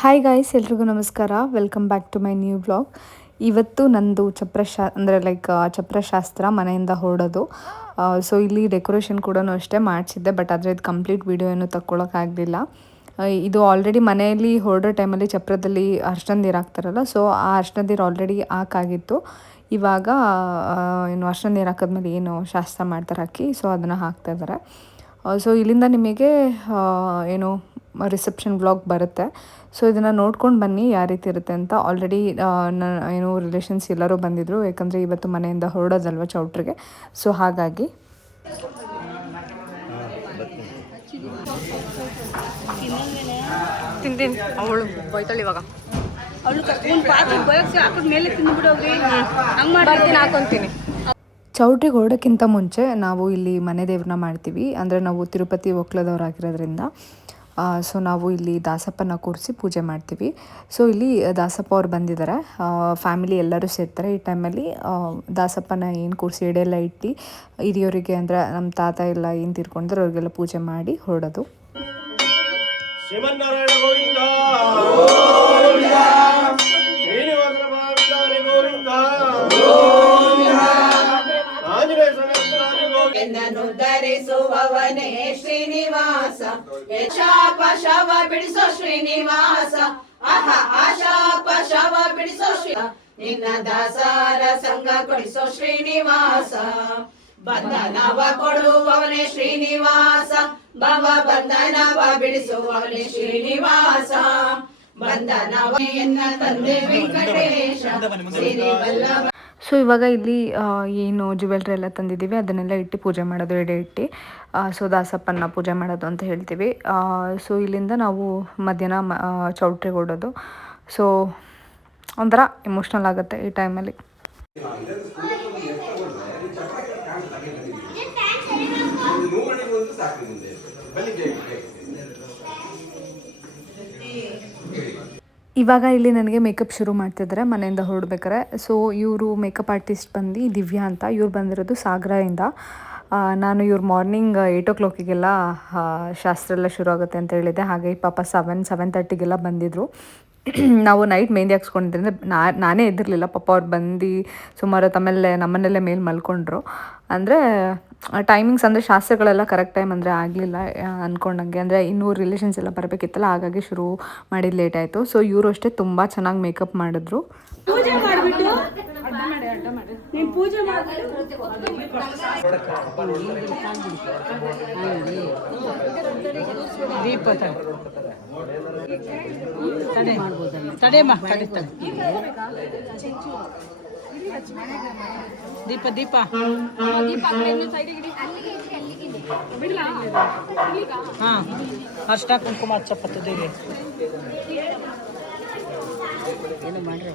Hi guys, ಎಲ್ರಿಗೂ ನಮಸ್ಕಾರ. Welcome back to my new blog. ಇವತ್ತು ನಂದು ಚಪ್ರಶಾಸ್ತ್ರ ಮನೆಯಿಂದ ಹೊರಡೋದು. ಸೊ ಇಲ್ಲಿ ಡೆಕೋರೇಷನ್ ಕೂಡ ಅಷ್ಟೇ ಮಾಡಿಸಿದ್ದೆ, ಬಟ್ ಆದರೆ ಇದು ಕಂಪ್ಲೀಟ್ ವೀಡಿಯೋ ಏನು ತಗೊಳಕ್ಕಾಗಲಿಲ್ಲ. ಇದು ಆಲ್ರೆಡಿ ಮನೆಯಲ್ಲಿ ಹೊರಡೋ ಟೈಮಲ್ಲಿ ಚಪ್ರದಲ್ಲಿ ಅರ್ಶಿನ ನೀರು ಹಾಕ್ತಾರಲ್ಲ, ಸೊ ಆ ಅರ್ಶಿನ ನೀರು ಆಲ್ರೆಡಿ ಹಾಕಾಗಿತ್ತು. ಇವಾಗ ಏನು ಅರ್ಶಿನ ನೀರು ಹಾಕಿದ್ಮೇಲೆ ಏನು ಶಾಸ್ತ್ರ ಮಾಡ್ತಾರೆ ಹಾಕಿ, ಸೊ ಅದನ್ನು ಹಾಕ್ತಾಯಿದ್ದಾರೆ. ಸೊ ಇಲ್ಲಿಂದ ನಿಮಗೆ ಏನು ರಿಸೆಪ್ಷನ್ ಬ್ಲಾಗ್ ಬರುತ್ತೆ. ಸೊ ಇದನ್ನು ನೋಡ್ಕೊಂಡು ಬನ್ನಿ ಯಾವ ರೀತಿ ಇರುತ್ತೆ ಅಂತ. ಆಲ್ರೆಡಿ ಏನು ರಿಲೇಷನ್ಸ್ ಎಲ್ಲರೂ ಬಂದಿದ್ದರು, ಯಾಕಂದರೆ ಇವತ್ತು ಮನೆಯಿಂದ ಹೊರಡೋದಲ್ವ ಚೌಟ್ರಿಗೆ. ಸೊ ಹಾಗಾಗಿ ತಿಂತೀನಿ. ಅವಳು ಬೈತಾಳೆ ಇವಾಗ. ಹಾಕೊಂತೀನಿ. ಚೌಟ್ರಿಗೆ ಹೊರಡೋಕ್ಕಿಂತ ಮುಂಚೆ ನಾವು ಇಲ್ಲಿ ಮನೆ ದೇವ್ರನ್ನ ಮಾಡ್ತೀವಿ. ಅಂದರೆ ನಾವು ತಿರುಪತಿ ಒಕ್ಲದವರಾಗಿರೋದ್ರಿಂದ ಸೊ ನಾವು ಇಲ್ಲಿ ದಾಸಪ್ಪನ ಕೂರಿಸಿ ಪೂಜೆ ಮಾಡ್ತೀವಿ. ಸೊ ಇಲ್ಲಿ ದಾಸಪ್ಪ ಅವ್ರು ಬಂದಿದ್ದಾರೆ, ಫ್ಯಾಮಿಲಿ ಎಲ್ಲರೂ ಸೇರ್ತಾರೆ. ಈ ಟೈಮಲ್ಲಿ ದಾಸಪ್ಪನ ಏನು ಕೂರಿಸಿ ಎಡೆಲ್ಲ ಇಟ್ಟು ಹಿರಿಯವರಿಗೆ, ಅಂದರೆ ನಮ್ಮ ತಾತ ಎಲ್ಲ ಏನು ತೀರ್ಕೊಂಡಿದ್ರೆ ಅವ್ರಿಗೆಲ್ಲ ಪೂಜೆ ಮಾಡಿ ಹೊರಡೋದು. ಧರಿಸುವವನೇ ಶ್ರೀನಿವಾಸ, ಶಾಪ ಶವ ಬಿಡಿಸೋ ಶ್ರೀನಿವಾಸ, ಶಾಪ ಶವ ಬಿಡಿಸೋ ಶ್ರೀ, ನಿನ್ನ ದಾಸರ ಸಂಘ ಕೊಡಿಸೋ ಶ್ರೀನಿವಾಸ, ಬಂಧನವ ಕೊಡುವವನೇ ಶ್ರೀನಿವಾಸ, ಭವ ಬಂಧನವ ಬಿಡಿಸುವವನೇ ಶ್ರೀನಿವಾಸ, ಬಂಧನವ ಎನ್ನ ತಂದೆ ವೆಂಕಟೇಶ ಸಿರಿವಲ್ಲಭ. ಸೊ ಇವಾಗ ಇಲ್ಲಿ ಏನು ಜ್ಯುವೆಲ್ರಿ ಎಲ್ಲ ತಂದಿದ್ದೀವಿ ಅದನ್ನೆಲ್ಲ ಇಟ್ಟು ಪೂಜೆ ಮಾಡೋದು, ಎಡೆ ಇಟ್ಟು ಸೊ ದಾಸಪ್ಪನ ಪೂಜೆ ಮಾಡೋದು ಅಂತ ಹೇಳ್ತೀವಿ. ಸೊ ಇಲ್ಲಿಂದ ನಾವು ಮಧ್ಯಾಹ್ನ ಚೌಟ್ರಿಗೆ ಹೊಡೋದು. ಸೊ ಒಂಥರ ಎಮೋಷ್ನಲ್ ಆಗುತ್ತೆ ಈ ಟೈಮಲ್ಲಿ. ಇವಾಗ ಇಲ್ಲಿ ನನಗೆ ಮೇಕಪ್ ಶುರು ಮಾಡ್ತಿದ್ದಾರೆ ಮನೆಯಿಂದ ಹೊರಡ್ಬೇಕಾರೆ. ಸೊ ಇವರು ಮೇಕಪ್ ಆರ್ಟಿಸ್ಟ್ ಬಂದು ದಿವ್ಯಾ ಅಂತ. ಇವ್ರು ಬಂದಿರೋದು ಸಾಗರದಿಂದ. ನಾನು ಇವ್ರು ಮಾರ್ನಿಂಗ್ 8 o'clock ಶಾಸ್ತ್ರ ಎಲ್ಲ ಶುರು ಆಗುತ್ತೆ ಅಂತ ಹೇಳಿದ್ದೆ. ಹಾಗೆ ಪಾಪ 7:30 ಬಂದಿದ್ದರು. ನಾವು ನೈಟ್ ಮೆಹಂದಿ ಹಾಕ್ಸ್ಕೊಂಡಿದ್ದೆ, ನಾನೇ ಎದ್ದಿರಲಿಲ್ಲ. ಪಾಪ ಅವ್ರು ಬಂದು ಸುಮಾರು ತಮ್ಮೆಲ್ಲೇ ನಮ್ಮನ್ನೆಲ್ಲ ಮೇಲೆ ಮಲ್ಕೊಂಡ್ರು. ಅಂದರೆ ಟೈಮಿಂಗ್ಸ್ ಅಂದರೆ ಶಾಸ್ತ್ರಗಳೆಲ್ಲ ಕರೆಕ್ಟ್ ಟೈಮ್ ಅಂದರೆ ಆಗಲಿಲ್ಲ ಅಂದ್ಕೊಂಡಂಗೆ. ಅಂದರೆ ಇನ್ನೂ ರಿಲೇಷನ್ಸ್ ಎಲ್ಲ ಬರಬೇಕಿತ್ತಲ್ಲ, ಹಾಗಾಗಿ ಶುರು ಮಾಡಿದ್ದು ಲೇಟ್ ಆಯಿತು. ಸೊ ಇವರು ಅಷ್ಟೇ ತುಂಬ ಚೆನ್ನಾಗಿ ಮೇಕಪ್ ಮಾಡಿದ್ರು. ಪೂಜೆ ಮಾಡಿಬಿಟ್ಟು ನೀನು ಪೂಜೆ ದೀಪ ದೀಪ ದೀಪ ಹಾಂ ಅಷ್ಟ ಕುಂಕುಮ ಹಚ್ಚಪ್ಪತ್ತು ದೇವಿ ಏನು ಮಾಡ್ರಿ.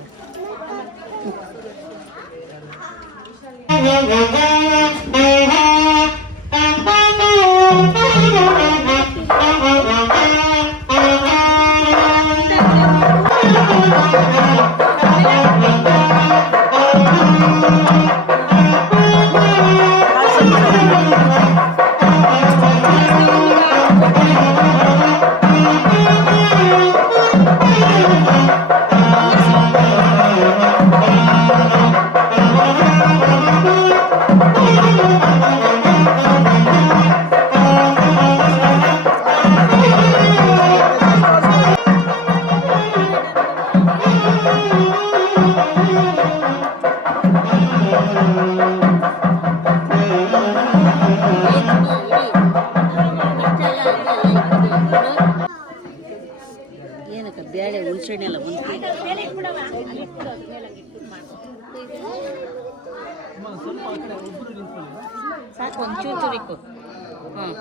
ಬೇಳೆ ಹುಣಸೆಹಣ್ಣೆ ಎಲ್ಲ ಸಾಕು, ಒಂಚೂರು ತುರಿಕು. ಹಾಂ,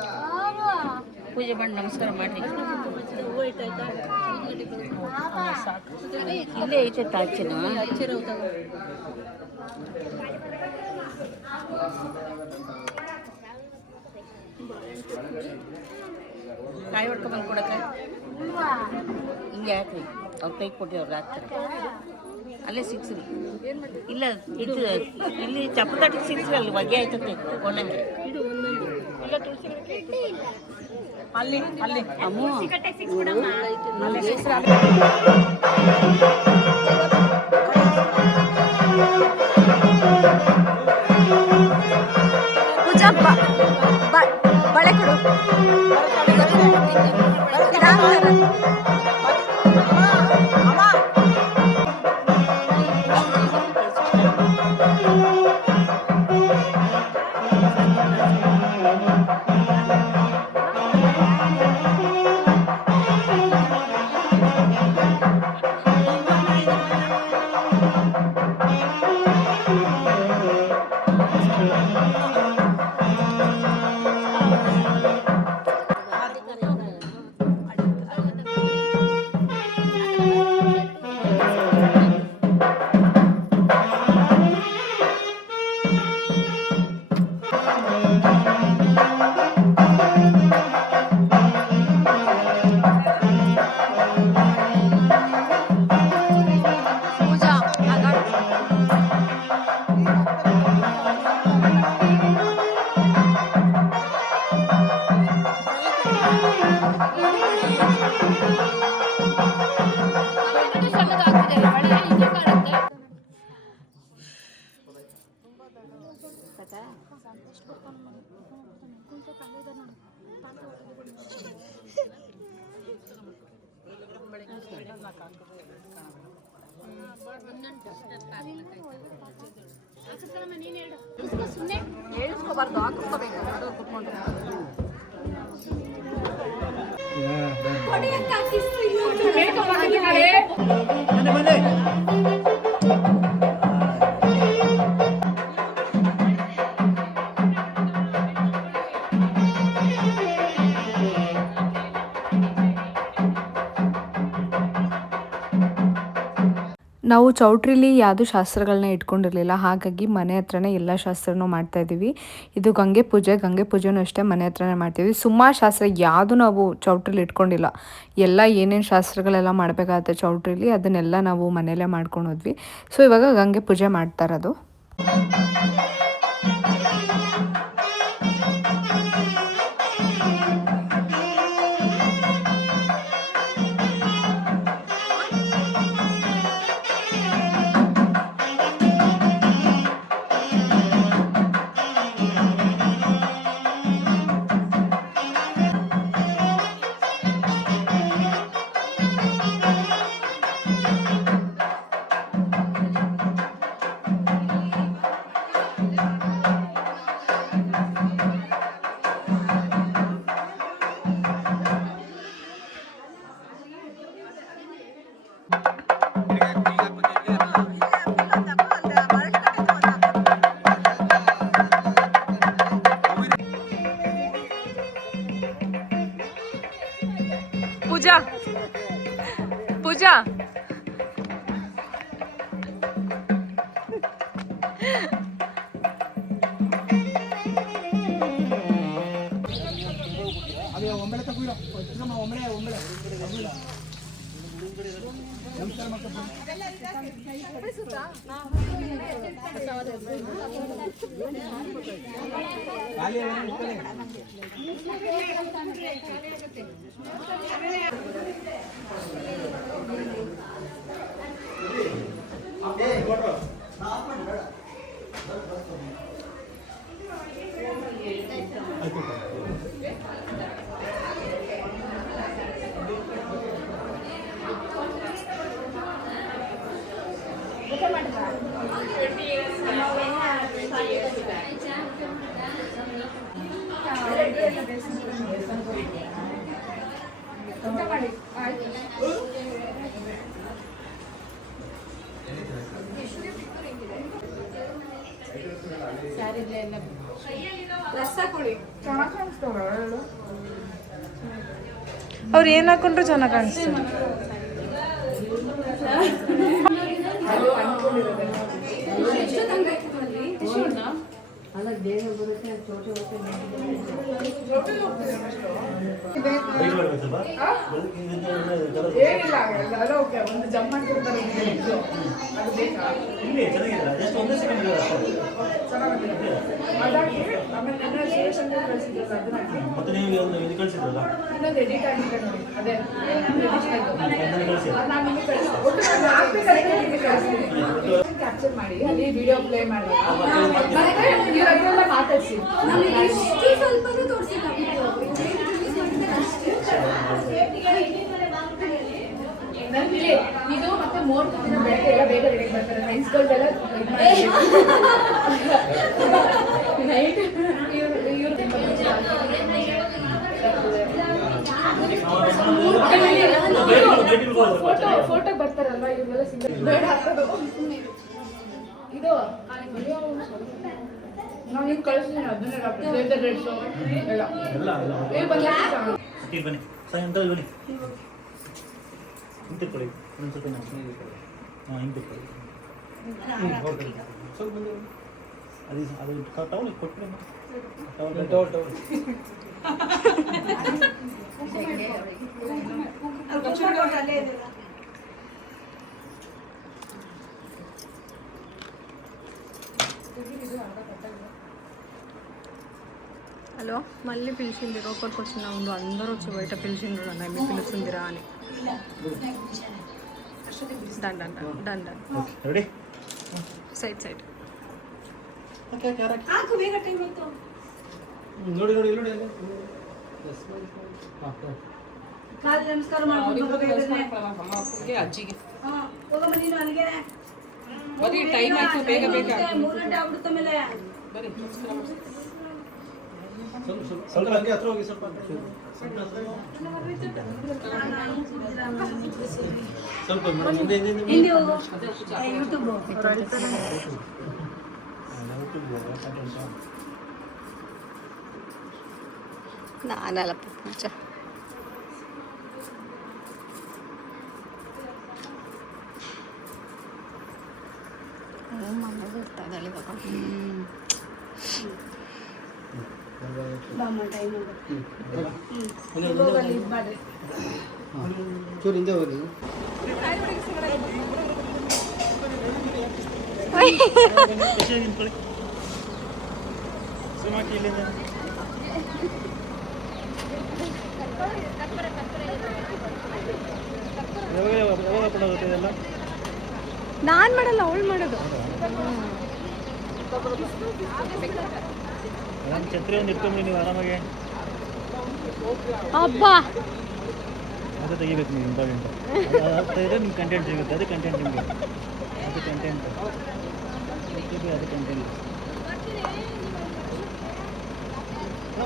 ಪೂಜೆ ಮಾಡಿ ನಮಸ್ಕಾರ ಮಾಡಿ. ಇಲ್ಲೇ ಐತೆ ತಾಚಿನ ಕಾಯಿ ಹೊಡ್ಕೊಂಬಂದು ಕೊಡಕ್ಕೆ ಹಿಂಗೆ ಹಾಕ್ರಿ. ಅವ್ರ ಕೈ ಕೊಟ್ಟು ಅವ್ರು ಹಾಕ್ತಾರೆ. ಅಲ್ಲೇ ಸಿಕ್ಸ್ರಿ. ಇಲ್ಲ ಇದು ಇಲ್ಲಿ ಚಪ್ಪತಾಟಿಗೆ ಸಿಕ್ಸ್ರಿ, ಅಲ್ಲಿ ಹೊಗೆ ಆಯ್ತದೆ ಒಣಂಗೆ. ಇಲ್ಲ ತುಳಸಿ ಅಮ್ಮು ಪೂಜಾ ಬಳೆ ಕೊಡು. ಹೇಳ್ಸ್ಕೊಬಾರ್ದು, ಹಾಕಿಸ್ಕೋಬೇಕು ಕುತ್ಕೊಂಡು. ನಾವು ಚೌಟ್ರಿಲಿ ಯಾವುದೂ ಶಾಸ್ತ್ರಗಳನ್ನ ಇಟ್ಕೊಂಡಿರಲಿಲ್ಲ, ಹಾಗಾಗಿ ಮನೆ ಹತ್ರನೇ ಎಲ್ಲ ಶಾಸ್ತ್ರನೂ ಮಾಡ್ತಾಯಿದ್ದೀವಿ. ಇದು ಗಂಗೆ ಪೂಜೆನೂ ಅಷ್ಟೇ ಮನೆ ಹತ್ರನೇ ಮಾಡ್ತೀವಿ. ಸುಮಾರು ಶಾಸ್ತ್ರ ಯಾವುದು ನಾವು ಚೌಟ್ರಿಲಿ ಇಟ್ಕೊಂಡಿಲ್ಲ. ಎಲ್ಲ ಏನೇನು ಶಾಸ್ತ್ರಗಳೆಲ್ಲ ಮಾಡಬೇಕಾಗುತ್ತೆ ಚೌಟ್ರಿಲಿ ಅದನ್ನೆಲ್ಲ ನಾವು ಮನೆಯಲ್ಲೇ ಮಾಡ್ಕೊಂಡು ಹೋದ್ವಿ. ಸೊ ಇವಾಗ ಗಂಗೆ ಪೂಜೆ ಮಾಡ್ತಾ ಇರೋದು. ಪೂಜಾ ಅವ್ರು ಏನ್ ಹಾಕೊಂಡ್ರು ಚೆನ್ನಾಗಿ ಕಾಣಿಸ್ತಾರೆ. ಏನಿಲ್ಲ ಎಲ್ಲ ಓಕೆ ಒಂದು ಜಂಪ್ ಮಾಡ್ತಿರ್ತಾರೆ ಅದು ಬೇಕಾ ಇಲ್ಲಿ ಚೆನ್ನಾಗಿಲ್ಲ ಜಸ್ಟ್ ಒಂದೇ ಸೆಕೆಂಡ್ ಚೆನ್ನಾಗಿದೆ ಅದಾಗಿ ಆಮೇಲೆ ನನ್ನ ಸ್ಟೇಷನ್ ಕಳಿಸಿದ್ರು ಅದನ್ನ ಮತ್ತೆ ನೀವು ಒಂದು ಇದು ಕಳಿಸಿದ್ರಲ್ಲ ಇನ್ನೊಂದು ಎಡಿಟ್ ಆಗಿದೆ ನೋಡಿ ಅದೇ ಅದನ್ನ ಕಳಿಸಿ ನಾನು ನಿಮಗೆ ಕಳಿಸ್ತೀನಿ ಒಟ್ಟು ನಾನು ಹಾಕ್ಬೇಕಾದ್ರೆ ನಿಮಗೆ ಕಳಿಸ್ತೀನಿ ಕ್ಯಾಪ್ಚರ್ ಮಾಡಿ ಅಲ್ಲಿ ವಿಡಿಯೋ ಪ್ಲೇ ಮಾಡಿ ಇವರೆಲ್ಲ ಮಾತಾಡಿಸಿ ಸ್ವಲ್ಪನೂ ತೋರಿಸಿಲ್ಲ ನನಗೆ ಇದು ಮತ್ತೆ ಮೋರ್ ದಿನ ಬೆಳಗ್ಗೆ ಎಲ್ಲ ಬೇಗ ರೆಡಿ ಬರ್ತಾರೆ ಫ್ರೆಂಡ್ಸ್ಗಳೆಲ್ಲ ನೈಟ್ ಇವ್ರು ಫೋಟೋ ಬರ್ತಾರಲ್ವಾ ಇವ್ರೆಲ್ಲ ಸಿಂಗಲ್ ಬೇಡ ಹಾಕೋದು ಇದು ನಾವು ನಿಮ್ಗೆ ಕಳಿಸ್ತೀನಿ ಅದನ್ನೇ ರೇಟ್ಸು ಎಲ್ಲ ಏ ಬಂದ ಬನ್ನಿ ಸಾಯಂಕಾಲ ಬನ್ನಿ ಹಿಂಗೆ ತಿಳ್ಕೊಳ್ಳಿ ಒಂದು ಸ್ವಲ್ಪ ಹಾಂ ಹಿಂಗೆ ತಿಳ್ಕೊಳ್ಳಿ ಸ್ವಲ್ಪ ಬಂದು ಅದು ಟೌಲ್ ಕೊಟ್ಟರೆ ಟೌಲ್ హలో మళ్ళీ పిలిచింది లోపలికి వచ్చిన ముందు అందరూ వచ్చి బయట పిలిచిండ్రు నన్ను ఏమి పిలుస్తుందిరా అని done done done done ready side side okay okay ಆರಾಗಿ ಹಾಕು ಬೇಗ ಟೈಮ್ ಆಯ್ತು ನೋಡಿ ನೋಡಿ ನೋಡಿ ಹಾಂ ಕಾಲು ನಮಸ್ಕಾರ ಅಮ್ಮಗೆ ಅಜ್ಜಿಗೆ ಹೋಗಮ್ಮ ನೀನು ಅಲ್ಲಿಗೆ ಬರೀ ಟೈಮ್ ಆಯ್ತು ಬೇಗ ಬೇಗ 3 ಗಂಟೆ ಆಗ್ಬಿಡುತ್ತೆ ಮೇಲೆ ಬರೀ ಸ್ವಲ್ಪ ಹಂಗೆ ಹತ್ರ ಹೋಗಿ ಸ್ವಲ್ಪ ಸ್ವಲ್ಪ ಮುಂದೆ ಹಿಂದೆ ಹೋಗು ಯೂಟ್ಯೂಬ್ ನಾನಲ್ಲ ಪೂಜಾ ಮನೆಗೆ ಇರ್ತಾ ಇದ್ದಾಳೆ ಇವಾಗ ಬಾಮ್ಮ ಟೈಮ್ ಹೋಗಲ್ಲಿ ಇದು ಮಾಡ್ರಿ ಚೂರು ಹಿಂದೆ ಹೋಗಿ ನಾನು ಮಾಡಲ್ಲ ಅವಳು ಮಾಡೋದು ನಾನು ಛತ್ರಿ ಒಂದು ಇಟ್ಕೊಂಡ್ರಿ ನೀವು ಆರಾಮಾಗಿ ಅಬ್ಬಾ ಅದು ತೆಗಿಬೇಕು ನೀವು ಇಂಪಾರ್ಟೆಂಟ್ ಆಗ್ತಾಯಿದ್ರೆ ನಿಮ್ಗೆ ಕಂಟೆಂಟ್ ಸಿಗುತ್ತೆ ಅದು ಕಂಟೆಂಟ್ ನಿಮಗೆ ಅದು ಕಂಟೆಂಟ್ ಅದು ಕಂಟೆಂಟ್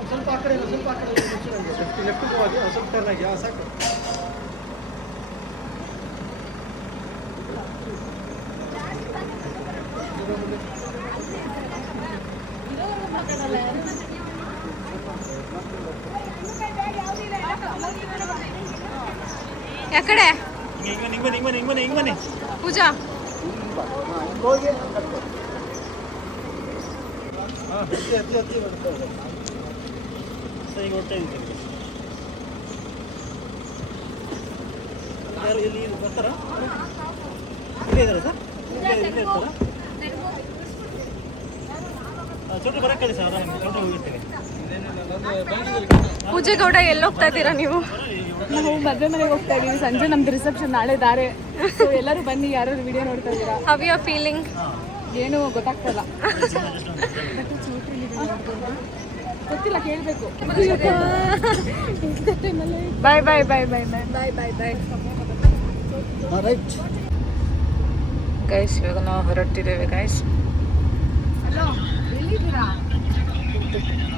ಸ್ವಲ್ಪ ಆ ಕಡೆ ಸ್ವಲ್ಪ ಆ ಕಡೆ ಲೆಫ್ಟ್ ಹೋಗಿ ಸ್ವಲ್ಪ ಟರ್ನ್ ಆಗಿ ಸಾಕು ಯಾಕಡೆ ಹಿಂಗೆ ಬನ್ನಿ ಹಿಂಗೆ ಬನ್ನಿ ಹಿಂಗೆ ಬನ್ನಿ ಹಿಂಗೆ ಬನ್ನಿ ಪೂಜಾ ಹೋಗಿ ಹಾಂ ಹತ್ತಿ ಬರುತ್ತೆ ಸರ್ ಈಗ ಹೊಟ್ಟೆ ಇದ್ದೀವಿ ಯಾರು ಇಲ್ಲಿ ಬರ್ತಾರಾ ಇಲ್ಲೇ ಇದ್ದಾರೆ ಸರ್ ಇಲ್ಲೇ ಇರ್ತಾರಾ ಚೋಟು ಬರೋಕ್ಕೆ ಹೇಳಿ ಸರ್ ನಾನು ಚೋಟು ಹೋಗಿರ್ತೇವೆ ಪೂಜೆ ಗೌಡ ಎಲ್ಲಿ ಹೋಗ್ತಾ ಇದ್ದೀರಾ ನೀವು? ನಾವು ಮದುವೆ ಮನೆಗೆ ಹೋಗ್ತಾ ಇದೀವಿ ಸಂಜೆ ನಮ್ದು ರಿಸೆಪ್ಷನ್ ನಾಳೆ ದಾರೆ ಸೊ ಎಲ್ಲರೂ ಬನ್ನಿ ಯಾರು ವಿಡಿಯೋ ನೋಡ್ತಾ ಇದ್ದೀರಾ ಹೌ ಯು ಫೀಲಿಂಗ್? ಏನು ಗೊತ್ತಾಗ್ತಲ್ಲ ಗೊತ್ತಿಲ್ಲ ಕೇಳಬೇಕು ಬಾಯ್ ಬಾಯ್ ಬಾಯ್ ಬಾಯ್ ಬಾಯ್ ಬಾಯ್ ಬಾಯ್ ಬಾಯ್ ರೈಟ್ ಗೈಸ್ ಇವಾಗ ನಾವು ಹೊರಟಿದ್ದೇವೆ ಗೈಸ್ ಹಲೋ